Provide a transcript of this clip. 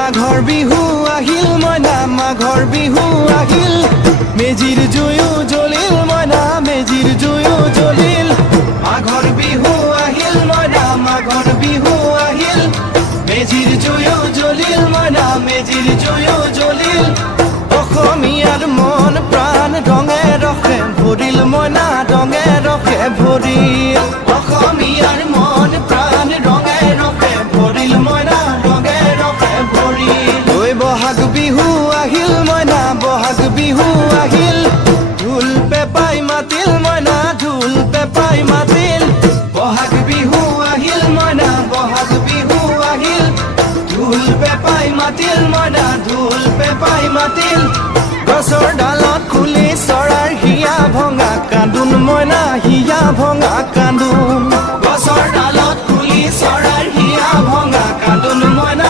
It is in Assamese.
মাঘৰ বিহু আহিল মইনা মাঘৰ বিহু আহিল মেজিৰ জুয়ো জ্বলিল মইনা মেজিৰ জুয়ো জ্বলিল মাঘৰ বিহু আহিল মইনা মাঘৰ বিহু আহিল মেজিৰ জুয়ো জ্বলিল মইনা মেজিৰ জুয়ো জ্বলিল অসমীয়াৰ মন প্ৰাণ ৰঙে ৰসে ভৰিল মইনা ৰঙে ৰসে ভৰিল অসমীয়াৰ মন প্ৰাণ ৰঙে ৰসে ভৰিল মইনা ৰঙে ৰসে ভৰিল ঐ বহাগ বিহু আহিল মইনা বহাগ বিহু আহিল ঢোল পেপাই মাতিল মইনা ঢোল পেপাই মাতিল বহাগ বিহু আহিল মইনা বহাগ বিহু আহিল ঢোল পেপাই মাতিল মইনা ঢোল পেপাই মাতিল গছৰ ডালত খুলি চৰাৰ হিয়া ভঙা কান্দোন মইনা হিয়া ভঙা